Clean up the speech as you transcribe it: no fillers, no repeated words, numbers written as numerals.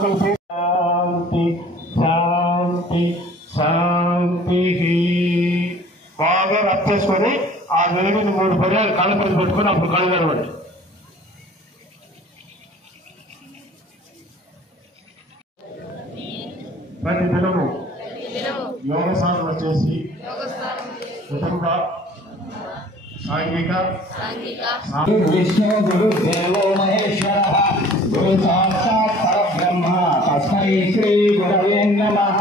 శాంతి శాంతి శాంతి. బాగా రబ్ చేసుకొని ఆ వేడిని 3 పర్యాలు కళ్ళ మీద పెట్టుకొని అప్పుడు కళ్ళు తెరవండి. ప్రతి దినము యోగ సాధన చేసి కుటుంబ సాంఘిక విష్ణు గురు దేవో మహేశ్వర గురు సాక్షాత్ పరబ్రహ్మ తస్మై శ్రీ గురవే నమః.